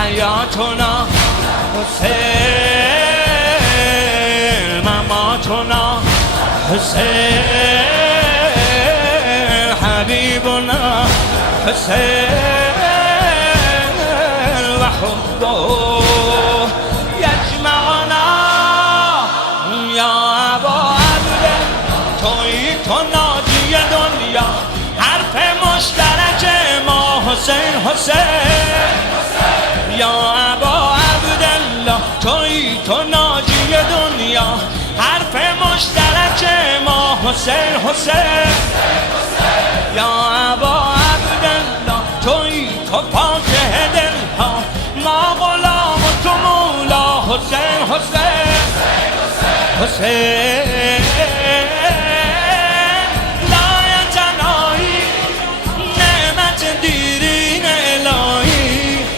حیاتنا حسین، مماتنا حسین، حبیبنا حسین و حبه یجمعنا یا ابا عبدالله. تویی تو ناجی دنیا، حرف مشترک ما حسین حسین. یا ابا عبدالله تویی تو ناجی دنیا، حرف مشترک ما حسین حسین. یا ابا عبدالله تویی تو فاتح دلها، ما غلام و تو مولا حسین حسین حسین.